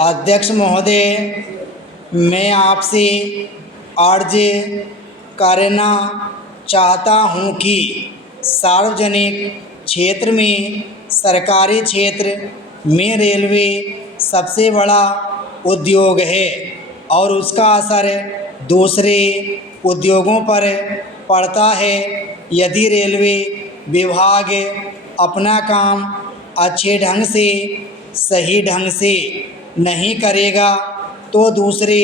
अध्यक्ष महोदय, मैं आपसे अर्ज करना चाहता हूँ कि सार्वजनिक क्षेत्र में सरकारी क्षेत्र में रेलवे सबसे बड़ा उद्योग है और उसका असर दूसरे उद्योगों पर पड़ता है। यदि रेलवे विभाग अपना काम अच्छे ढंग से सही ढंग से नहीं करेगा तो दूसरे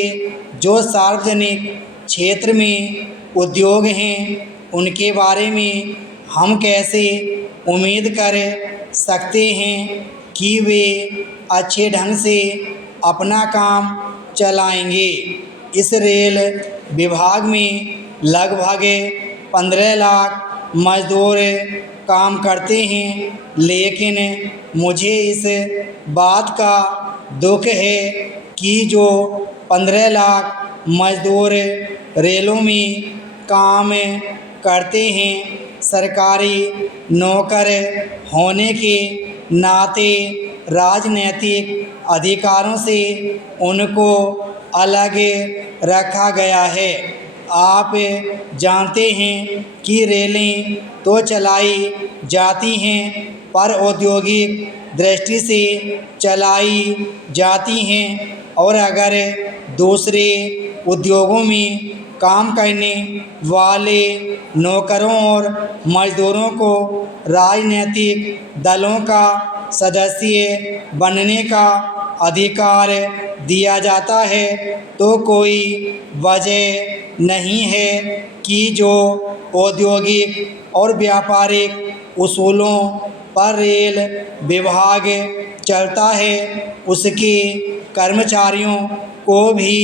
जो सार्वजनिक क्षेत्र में उद्योग हैं उनके बारे में हम कैसे उम्मीद कर सकते हैं कि वे अच्छे ढंग से अपना काम चलाएंगे। इस रेल विभाग में लगभग 15 लाख मजदूर काम करते हैं, लेकिन मुझे इस बात का दुख है कि जो 15 लाख मजदूर रेलों में काम करते हैं, सरकारी नौकर होने के नाते राजनीतिक अधिकारों से उनको अलग रखा गया है। आप जानते हैं कि रेलें तो चलाई जाती हैं पर औद्योगिक दृष्टि से चलाई जाती हैं, और अगर दूसरे उद्योगों में काम करने वाले नौकरों और मजदूरों को राजनीतिक दलों का सदस्य बनने का अधिकार दिया जाता है तो कोई वजह नहीं है कि जो औद्योगिक और व्यापारिक उसूलों पर रेल विभाग चलता है उसके कर्मचारियों को भी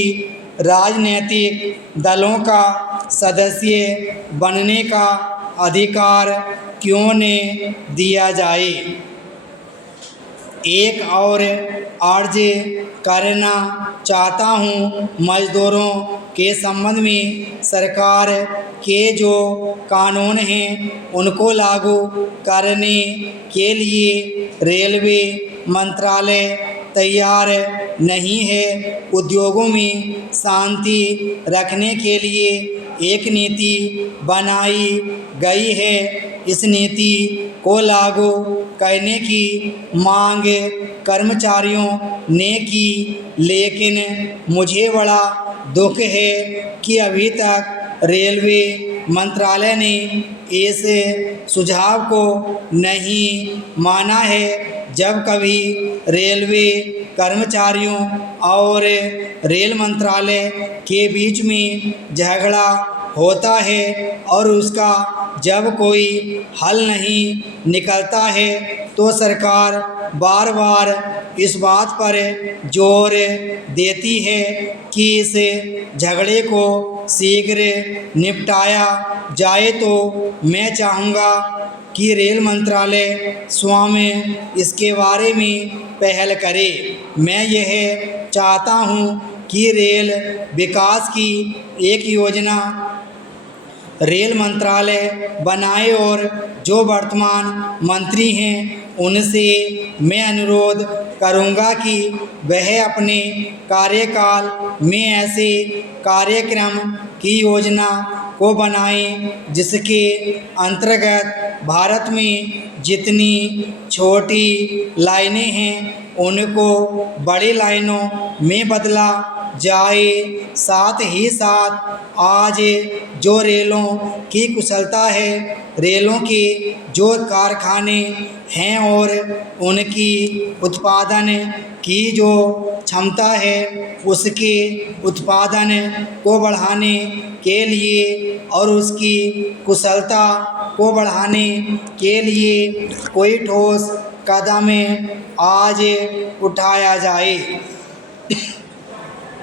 राजनीतिक दलों का सदस्य बनने का अधिकार क्यों न दिया जाए। एक और अर्ज करना चाहता हूँ, मजदूरों के संबंध में सरकार के जो कानून हैं उनको लागू करने के लिए रेलवे मंत्रालय तैयार नहीं है। उद्योगों में शांति रखने के लिए एक नीति बनाई गई है। इस नीति को लागू करने की मांग कर्मचारियों ने की, लेकिन मुझे बड़ा दुख है कि अभी तक रेलवे मंत्रालय ने इस सुझाव को नहीं माना है। जब कभी रेलवे कर्मचारियों और रेल मंत्रालय के बीच में झगड़ा होता है और उसका जब कोई हल नहीं निकलता है तो सरकार बार बार इस बात पर जोर देती है कि इस झगड़े को शीघ्र निपटाया जाए। तो मैं चाहूँगा कि रेल मंत्रालय स्वयं इसके बारे में पहल करे। मैं यह चाहता हूँ कि रेल विकास की एक योजना रेल मंत्रालय बनाए और जो वर्तमान मंत्री हैं उनसे मैं अनुरोध करूंगा कि वह अपने कार्यकाल में ऐसे कार्यक्रम की योजना को बनाएं जिसके अंतर्गत भारत में जितनी छोटी लाइनें हैं उनको बड़ी लाइनों में बदला जाए। साथ ही साथ आज जो रेलों की कुशलता है, रेलों के जो कारखाने हैं और उनकी उत्पादन की जो क्षमता है उसके उत्पादन को बढ़ाने के लिए और उसकी कुशलता को बढ़ाने के लिए कोई ठोस कदम आज उठाया जाए।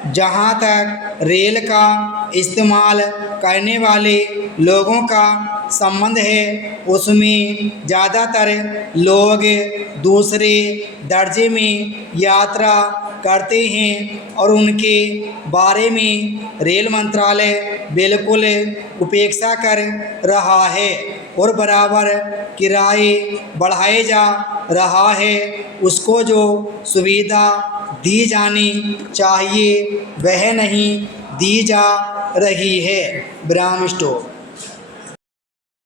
जहाँ तक रेल का इस्तेमाल करने वाले लोगों का संबंध है उसमें ज़्यादातर लोग दूसरे दर्जे में यात्रा करते हैं और उनके बारे में रेल मंत्रालय बिल्कुल उपेक्षा कर रहा है। और बराबर किराए बढ़ाए जा रहा है, उसको जो सुविधा दी जानी चाहिए वह नहीं दी जा रही है। विराम स्टॉप।